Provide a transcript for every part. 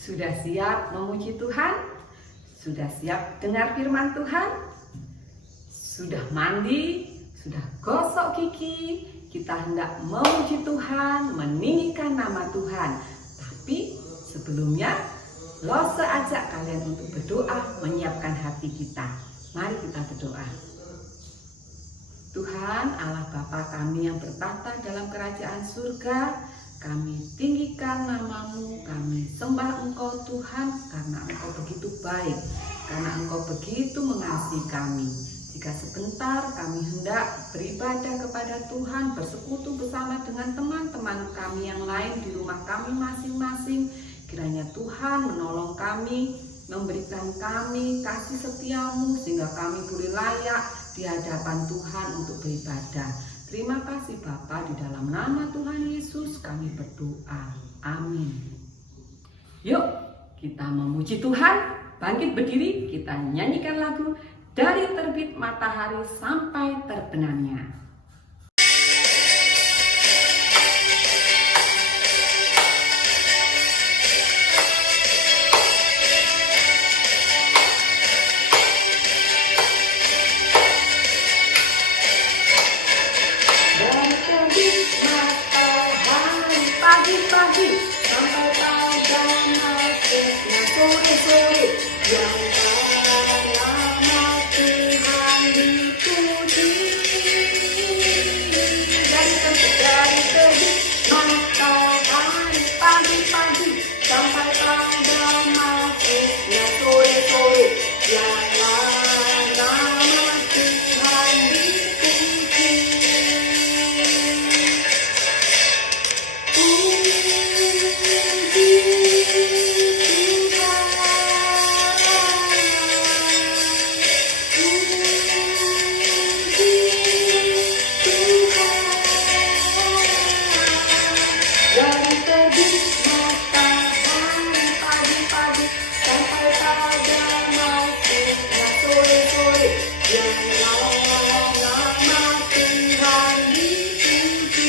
Sudah siap memuji Tuhan? Sudah siap dengar firman Tuhan? Sudah mandi? Sudah gosok gigi? Kita hendak memuji Tuhan, meninggikan nama Tuhan. Tapi sebelumnya, Lose ajak kalian untuk berdoa, menyiapkan hati kita. Mari kita berdoa. Tuhan Allah Bapa kami yang bertahta dalam kerajaan surga, kami tinggikan nama-Mu, kami sembah Engkau Tuhan karena Engkau begitu baik, karena Engkau begitu mengasihi kami. Jika sebentar kami hendak beribadah kepada Tuhan, bersekutu bersama dengan teman-teman kami yang lain di rumah kami masing-masing, kiranya Tuhan menolong kami, memberikan kami kasih setia-Mu sehingga kami boleh layak di hadapan Tuhan untuk beribadah. Terima kasih Bapa, di dalam nama Tuhan Yesus kami berdoa. Amin. Yuk kita memuji Tuhan, bangkit berdiri, kita nyanyikan lagu Dari Terbit Matahari Sampai Terbenamnya. Pagi sampai pada masuknya sore-sore, yang nama Tuhan dipuji. Dari terbit matahari pagi-pagi sampai pada masuknya sore-sore, yang nama Tuhan dipuji. Dari terbit matahari pagi-pagi sampai pada masuknya sore-sore, yang nama Tuhan dipuji.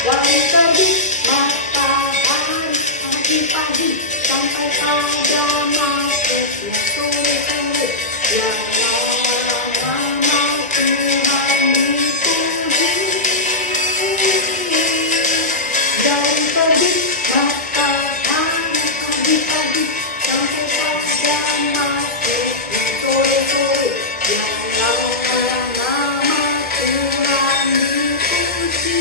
Dari terbit matahari pagi-pagi sampai pada masuknya sore-sore, yang nama Tuhan dipuji. Dari terbit matahari pagi-pagi sampai pada masuknya sore-sore, yang nama Tuhan dipuji.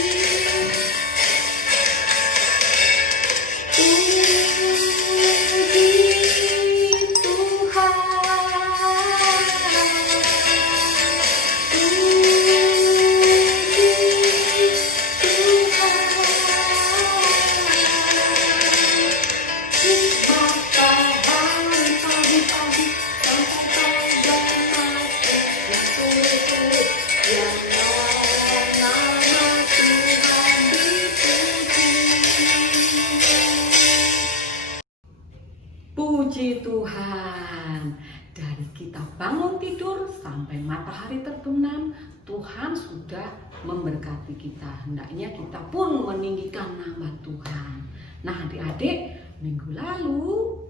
Puji Tuhan, dari kita bangun tidur sampai matahari terbenam, Tuhan sudah memberkati kita. Hendaknya kita pun meninggikan nama Tuhan. Nah adik-adik, minggu lalu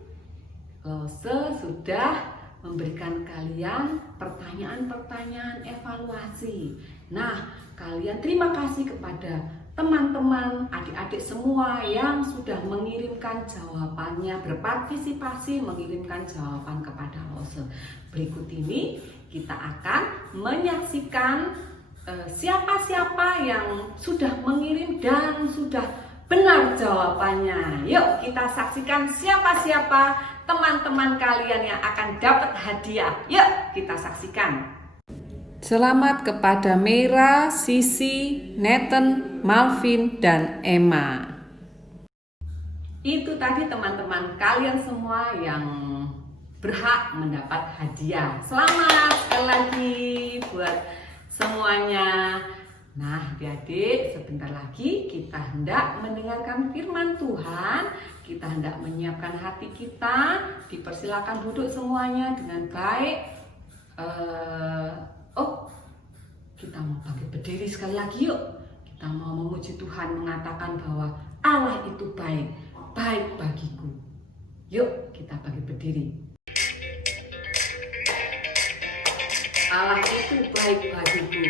Lose sudah memberikan kalian pertanyaan-pertanyaan evaluasi. Nah, kalian terima kasih kepada teman-teman, adik-adik semua yang sudah mengirimkan jawabannya, berpartisipasi mengirimkan jawaban kepada Lose. Berikut ini kita akan menyaksikan siapa-siapa yang sudah mengirim dan sudah benar jawabannya. Yuk kita saksikan siapa-siapa teman-teman kalian yang akan dapat hadiah. Yuk kita saksikan. Selamat kepada Mira, Sisi, Nathan, Malvin, dan Emma. Itu tadi teman-teman kalian semua yang berhak mendapat hadiah. Selamat sekali lagi buat semuanya. Nah adik-adik, sebentar lagi kita hendak mendengarkan firman Tuhan. Kita hendak menyiapkan hati kita. Dipersilakan duduk semuanya dengan baik. Kita mau bangkit berdiri sekali lagi yuk. Kita mau memuji Tuhan, mengatakan bahwa Allah itu baik, baik bagiku. Yuk kita bangkit berdiri. Allah itu baik bagiku.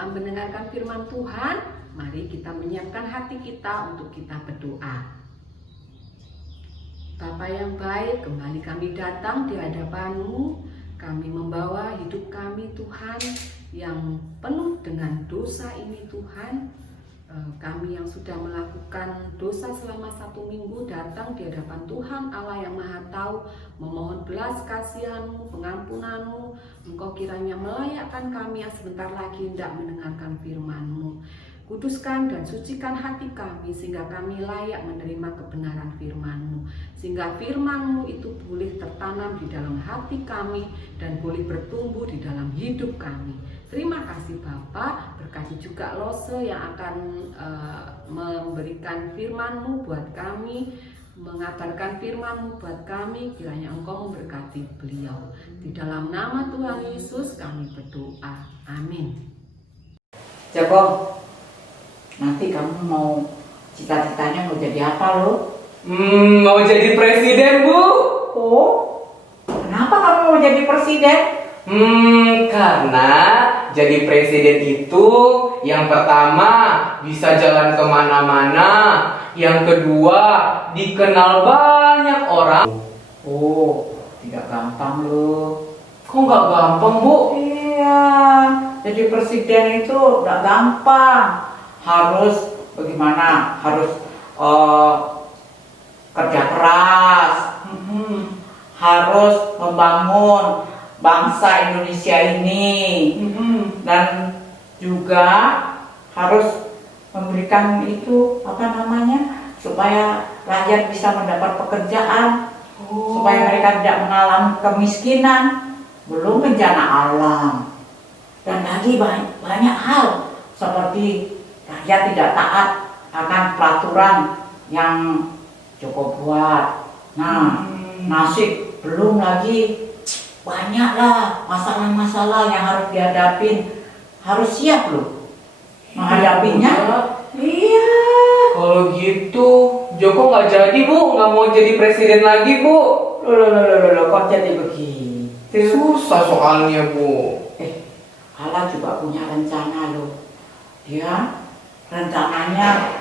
kita mendengarkan firman Tuhan, mari kita menyiapkan hati kita untuk kita berdoa. Bapa yang baik, kembali kami datang di hadapan-Mu. Kami membawa hidup kami Tuhan yang penuh dengan dosa ini Tuhan. Kami yang sudah melakukan dosa selama 1 minggu datang di hadapan Tuhan Allah yang Maha Tahu, memohon belas kasihan-Mu, pengampunan-Mu. Engkau kiranya melayakkan kami yang sebentar lagi hendak mendengarkan firman-Mu. Kuduskan dan sucikan hati kami sehingga kami layak menerima kebenaran firman-Mu. Sehingga firman-Mu itu boleh tertanam di dalam hati kami dan boleh bertumbuh di dalam hidup kami. Terima kasih Bapa, berkati juga Lose yang akan memberikan firman-Mu buat kami, mengabarkan firman-Mu buat kami. Kiranya Engkau memberkati beliau. Di dalam nama Tuhan Yesus kami berdoa. Amin. Joko, nanti kamu mau cita-citanya mau jadi apa lo? Mau jadi presiden, Bu. Oh, kenapa kamu mau jadi presiden? Karena jadi presiden itu yang pertama bisa jalan kemana-mana, yang kedua dikenal banyak orang. Oh, tidak gampang loh. Kok nggak gampang, Bu? Iya, jadi presiden itu nggak gampang. Harus bagaimana? Harus kerja keras, harus membangun bangsa Indonesia ini, dan juga harus memberikan itu apa namanya, supaya rakyat bisa mendapat pekerjaan, supaya mereka tidak mengalami kemiskinan, belum bencana alam, dan lagi banyak hal seperti rakyat tidak taat akan peraturan yang Joko buat. Nah, nasib belum lagi banyaklah masalah-masalah yang harus dihadapin, harus siap loh menghadapinya. Iya. Kalau gitu, Joko nggak jadi, Bu, nggak mau jadi presiden lagi, Bu. Loh, kok jadi begitu? Susah soalnya, Bu. Allah juga punya rencana loh. Dia rencananya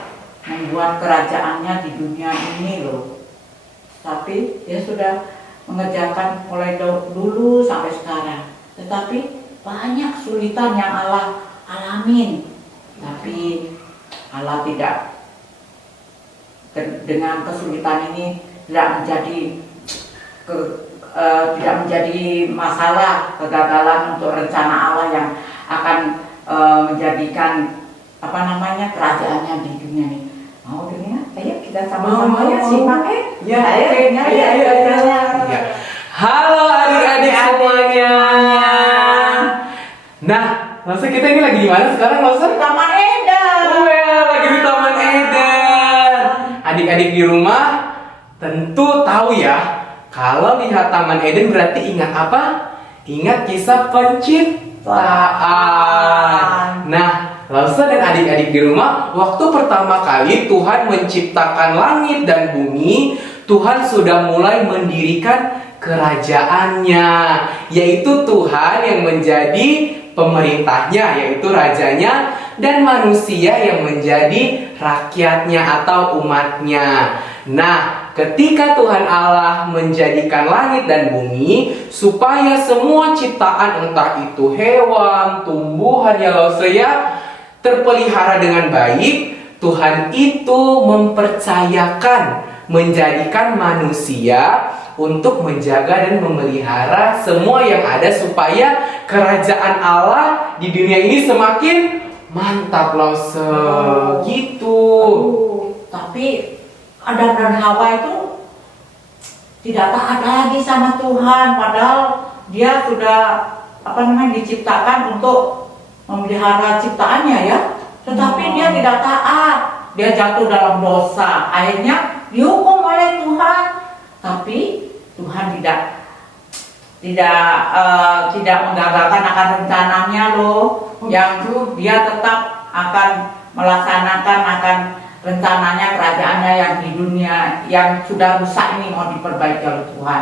membuat kerajaannya di dunia ini loh. Tapi dia sudah mengerjakan mulai dulu sampai sekarang. Tetapi banyak kesulitan yang Allah alamin. Tapi Allah tidak dengan kesulitan ini tidak menjadi masalah, kegagalan untuk rencana Allah yang akan menjadikan apa namanya kerajaannya di dunia ini. Mau dengar? Ayo kita sama-sama ya simak Ya, ayo. Halo adik-adik semuanya. Nah, Losa, kita ini lagi di mana sekarang, Losa? Taman Eden. Oh ya, lagi di Taman Eden. Adik-adik di rumah tentu tahu ya, kalau lihat Taman Eden berarti ingat apa? Ingat kisah penciptaan. Nah, Losa dan adik-adik di rumah, waktu pertama kali Tuhan menciptakan langit dan bumi, Tuhan sudah mulai mendirikan kerajaannya, yaitu Tuhan yang menjadi pemerintahnya, yaitu rajanya, dan manusia yang menjadi rakyatnya atau umatnya. Nah, ketika Tuhan Allah menjadikan langit dan bumi supaya semua ciptaan, entah itu hewan, tumbuhan, ya Losa ya, terpelihara dengan baik, Tuhan itu mempercayakan, menjadikan manusia untuk menjaga dan memelihara semua yang ada supaya kerajaan Allah di dunia ini semakin mantap, Losa. Gitu. Tapi Adam dan Hawa itu tidak taat lagi sama Tuhan, padahal dia sudah diciptakan untuk memelihara ciptaannya ya, tetapi dia tidak taat, dia jatuh dalam dosa, akhirnya dihukum oleh Tuhan. Tapi Tuhan tidak menggagalkan akan rencananya loh, yang dia tetap akan melaksanakan rencananya kerajaannya yang di dunia yang sudah rusak ini mau diperbaiki oleh Tuhan.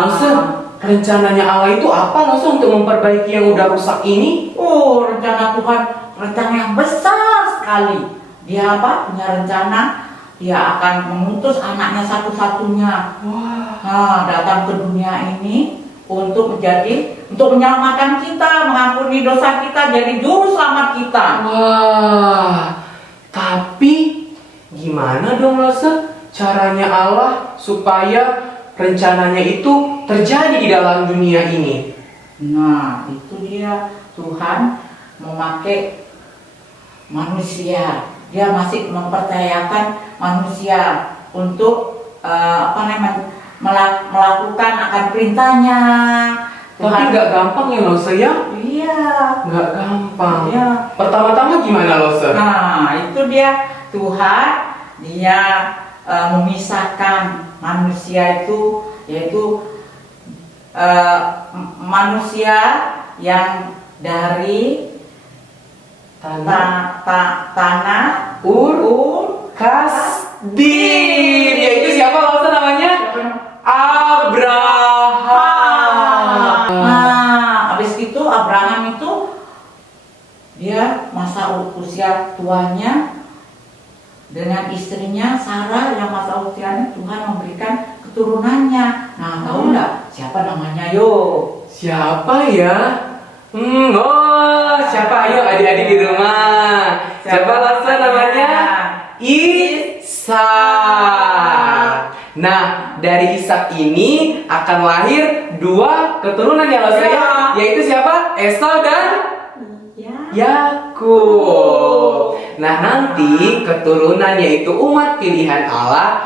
Losa, rencananya Allah itu apa, Losa, untuk memperbaiki yang udah rusak ini? Rencana Tuhan, rencana yang besar sekali. Dia punya rencana, dia akan mengutus anaknya satu-satunya datang ke dunia ini untuk menyelamatkan kita, mengampuni dosa kita, jadi juru selamat kita. Wah, tapi gimana dong, Losa, caranya Allah supaya rencananya itu terjadi di dalam dunia ini? Nah, itu dia, Tuhan memakai manusia. Dia masih mempercayakan manusia untuk melakukan akan perintahnya. Tapi nggak gampang ya, Losa ya? Iya. Nggak gampang. Iya. Pertama-tama gimana, Losa? Nah, itu dia, Tuhan dia memisahkan manusia itu, yaitu manusia yang dari tanah Ur Kasdim, yaitu siapa, Losa, namanya? Abraham. Nah, habis itu Abraham itu usia tuanya dengan istrinya Sarah yang masa usianya Tuhan memberikan keturunannya. Nah, tahu nggak siapa namanya? Yo. Siapa ya? Siapa? Ayo adik-adik di rumah. Siapa langsung namanya? Ishak. Nah, dari Ishak ini akan lahir 2 keturunan ya Langsung ya. Yaitu siapa? Esau dan Yakub. Nah, nanti keturunan yaitu umat pilihan Allah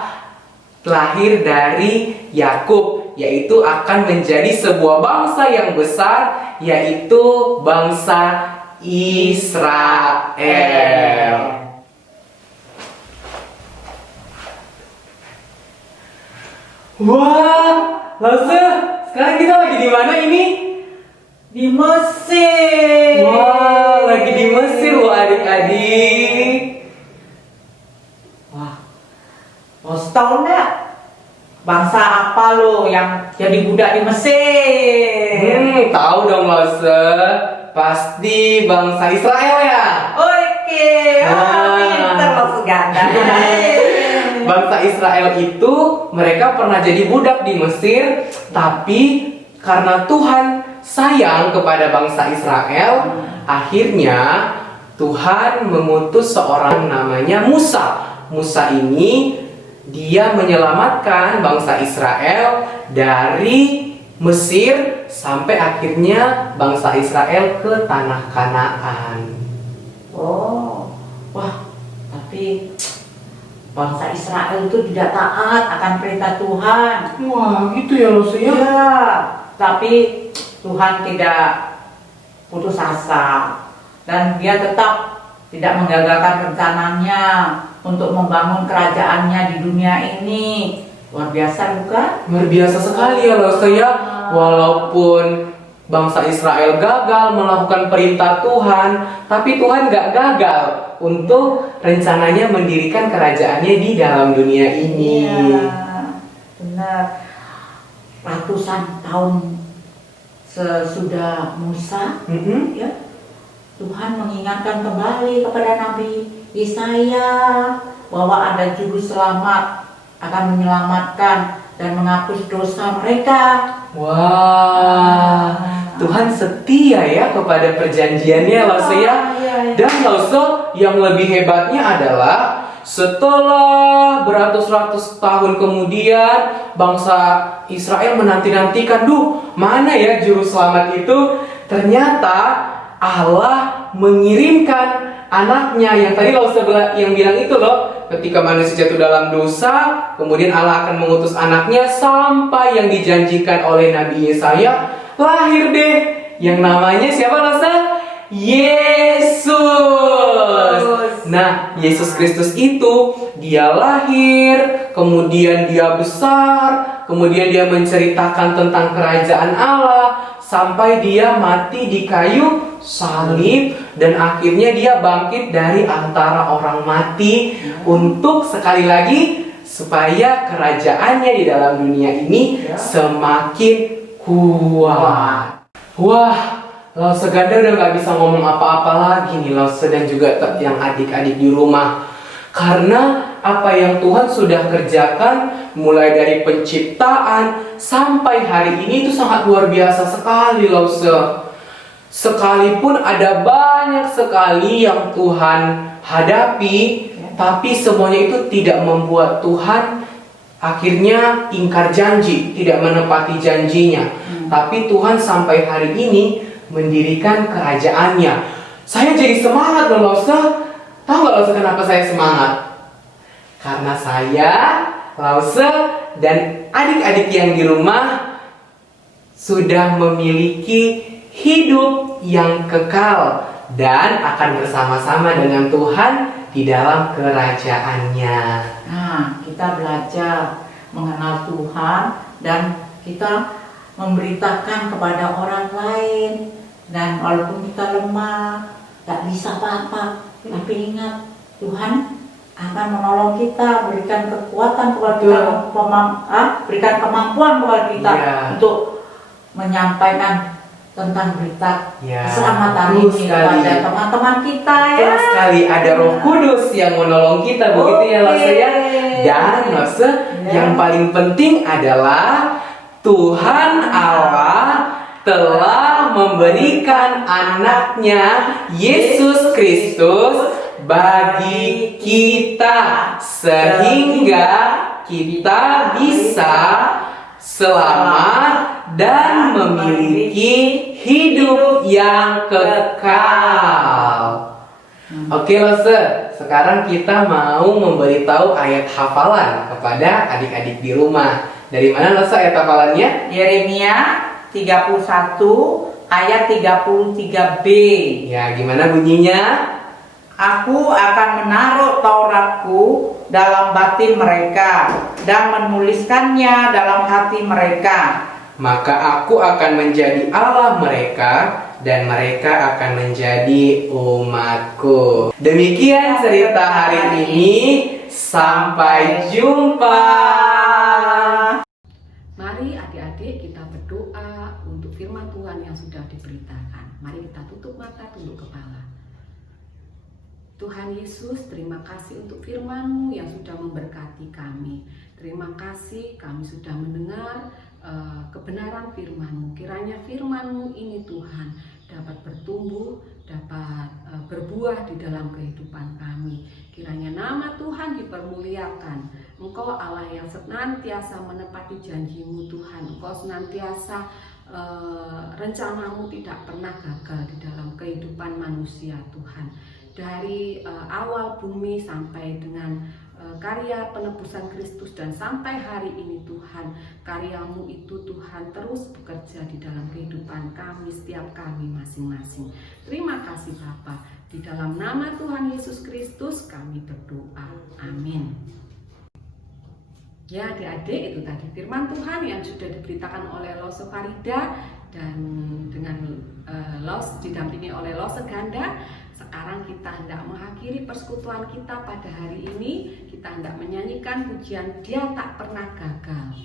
lahir dari Yakub, yaitu akan menjadi sebuah bangsa yang besar, yaitu bangsa Israel. Wah, Langsung sekarang kita lagi di mana ini? Di Mesir. Wah, lagi di Mesir loh adik-adik. Wah, mau tahu nggak bangsa apa lo yang jadi budak di Mesir? Tahu dong Langsung. Pasti bangsa Israel ya. Oke, pintar lo segala. Bangsa Israel itu mereka pernah jadi budak di Mesir, tapi karena Tuhan sayang kepada bangsa Israel, akhirnya Tuhan mengutus seorang namanya Musa. Musa ini dia menyelamatkan bangsa Israel dari Mesir sampai akhirnya bangsa Israel ke tanah Kanaan. Oh, wah, tapi bangsa Israel itu tidak taat akan perintah Tuhan. Wah, gitu ya Langsung ya. Ya, tapi Tuhan tidak putus asa dan dia tetap tidak menggagalkan rencananya untuk membangun kerajaannya di dunia ini. Luar biasa bukan? Luar biasa sekali ya Langsung ya. Walaupun bangsa Israel gagal melakukan perintah Tuhan, tapi Tuhan gak gagal untuk rencananya mendirikan kerajaannya di dalam dunia ini. Iya, benar. Ratusan tahun sesudah Musa, ya, Tuhan mengingatkan kembali kepada Nabi Yesaya bahwa ada juru selamat akan menyelamatkan dan menghapus dosa mereka. Wah, Tuhan setia ya kepada perjanjiannya Langsung ya. Dan Langsung yang lebih hebatnya adalah setelah beratus-ratus tahun kemudian bangsa Israel menanti-nantikan, mana ya juru selamat itu? Ternyata Allah mengirimkan anaknya yang tadi Langsung yang bilang itu loh. Ketika manusia jatuh dalam dosa, kemudian Allah akan mengutus anaknya sampai yang dijanjikan oleh Nabi Yesaya lahir deh. Yang namanya siapa Langsung? Yesus. Nah, Yesus Kristus itu dia lahir, kemudian dia besar, kemudian dia menceritakan tentang kerajaan Allah sampai dia mati di kayu salib dan akhirnya dia bangkit dari antara orang mati untuk sekali lagi supaya kerajaannya di dalam dunia ini semakin kuat. Wah, Langsung Ganda udah gak bisa ngomong apa-apa lagi nih Langsung dan juga yang adik-adik di rumah. Karena apa yang Tuhan sudah kerjakan mulai dari penciptaan sampai hari ini itu sangat luar biasa sekali Langsung. Sekalipun ada banyak sekali yang Tuhan hadapi, tapi semuanya itu tidak membuat Tuhan akhirnya ingkar janji, tidak menepati janjinya. Tapi Tuhan sampai hari ini mendirikan kerajaannya. Saya jadi semangat loh Langsung. Tahu gak Langsung kenapa saya semangat? Karena saya, Langsung dan adik-adik yang di rumah sudah memiliki hidup yang kekal dan akan bersama-sama dengan Tuhan di dalam kerajaannya. Nah, kita belajar mengenal Tuhan dan kita memberitakan kepada orang lain. Dan walaupun kita lemah, tak bisa apa-apa, tapi ingat Tuhan akan menolong kita, berikan kekuatan kepada kita, berikan kemampuan kepada kita untuk menyampaikan tentang berita Ya, keselamatan betul ini sekali. kepada teman-teman kita ya. Betul sekali, ada Roh Kudus yang menolong kita, begitu ya Lose ya. Dan Lose, yang paling penting adalah Tuhan Allah telah memberikan anaknya Yesus Kristus bagi kita sehingga kita bisa selamat dan memiliki hidup yang kekal. Oke Lose, sekarang kita mau memberitahu ayat hafalan kepada adik-adik di rumah. Dari mana Lose ayat hafalannya? Yeremia 31 ayat 33b. Ya, gimana bunyinya? Aku akan menaruh Tauratku dalam batin mereka dan menuliskannya dalam hati mereka. Maka aku akan menjadi Allah mereka dan mereka akan menjadi umatku. Demikian cerita hari ini. Sampai jumpa. Mari adik-adik kita berdoa untuk firman Tuhan yang sudah diberitakan. Mari kita tutup mata, tunduk kepala. Tuhan Yesus, terima kasih untuk firman-Mu yang sudah memberkati kami. Terima kasih kami sudah mendengar kebenaran firman-Mu. Kiranya firman-Mu ini Tuhan dapat bertumbuh, dapat berbuah di dalam kehidupan kami. Kiranya nama Tuhan dipermuliakan. Engkau Allah yang senantiasa menepati janji-Mu Tuhan. Engkau senantiasa rencana-Mu tidak pernah gagal di dalam kehidupan manusia Tuhan. Dari awal bumi sampai dengan karya penebusan Kristus dan sampai hari ini Tuhan, karya-Mu itu Tuhan terus bekerja di dalam kehidupan kami, setiap kami masing-masing. Terima kasih Bapa. Di dalam nama Tuhan Yesus Kristus kami berdoa. Amin. Ya adik-adik, itu tadi firman Tuhan yang sudah diberitakan oleh Lose Farida dan dengan Lose didampingi oleh Lose Ganda. Sekarang kita hendak mengakhiri persekutuan kita pada hari ini. Kita hendak menyanyikan pujian Dia Tak Pernah Gagal.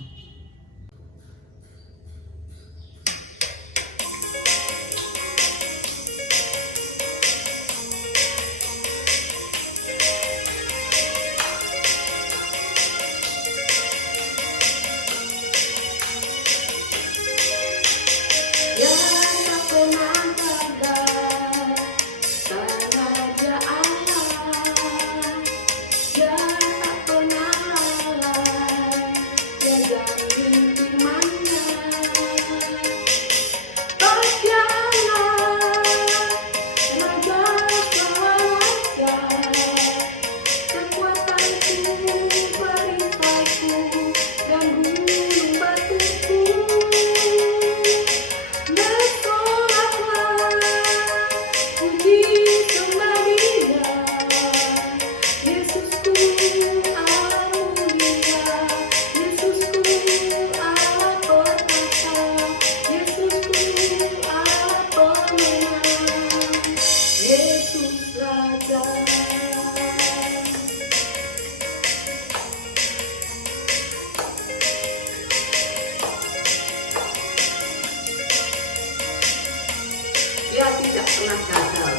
Dia tidak pernah gagal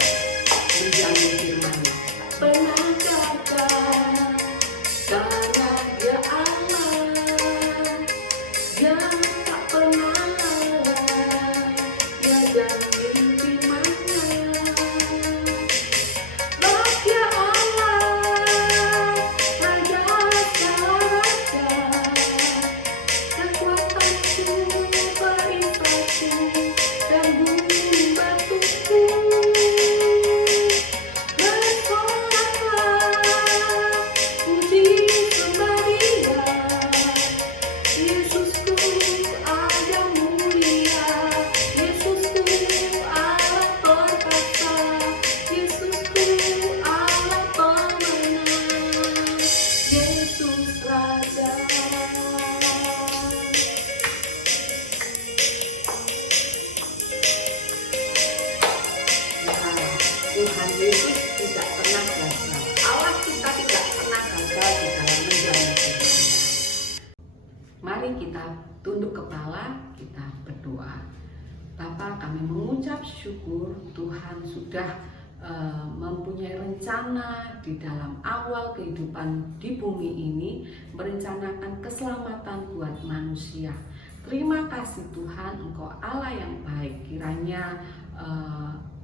menjamin firman-Nya. Pernah gagal karena Dia Allah yang tak pernah lalai. Dia jamin firman-Nya. Roh Dia Allah, Raja segala raja, kekuatanku, perisaiku, dan gunung batuku. Bersoraklah, puji sembah Dia. Yesusku ada mulia, Yesusku Allah perkasa, Yesusku Allah pemenang, Yesus Raja. Tuhan Yesus tidak pernah gagal. Allah kita tidak pernah gagal di dalam menjalani kehidupan. Mari kita tunduk kepala, kita berdoa. Bapa Bapa, kami mengucap syukur Tuhan sudah mempunyai rencana di dalam awal kehidupan di bumi ini, merencanakan keselamatan buat manusia. Terima kasih Tuhan, Engkau Allah yang baik. Kiranya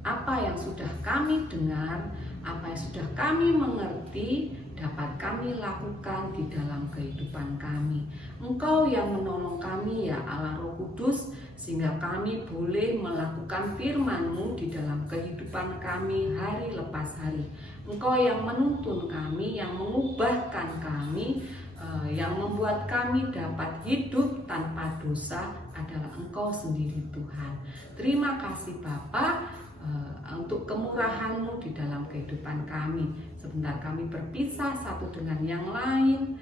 apa yang sudah kami dengar, apa yang sudah kami mengerti, dapat kami lakukan di dalam kehidupan kami. Engkau yang menolong kami ya Allah Roh Kudus, sehingga kami boleh melakukan firman-Mu di dalam kehidupan kami hari lepas hari. Engkau yang menuntun kami, yang mengubahkan kami, yang membuat kami dapat hidup tanpa dosa adalah Engkau sendiri Tuhan. Terima kasih Bapa untuk kemurahan-Mu di dalam kehidupan kami. Sebentar kami berpisah satu dengan yang lain,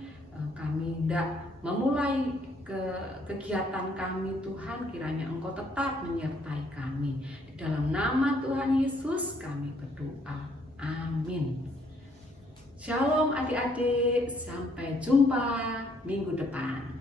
kami tidak memulai kegiatan kami Tuhan, kiranya Engkau tetap menyertai kami. Di dalam nama Tuhan Yesus kami berdoa. Amin. Shalom adik-adik, sampai jumpa minggu depan.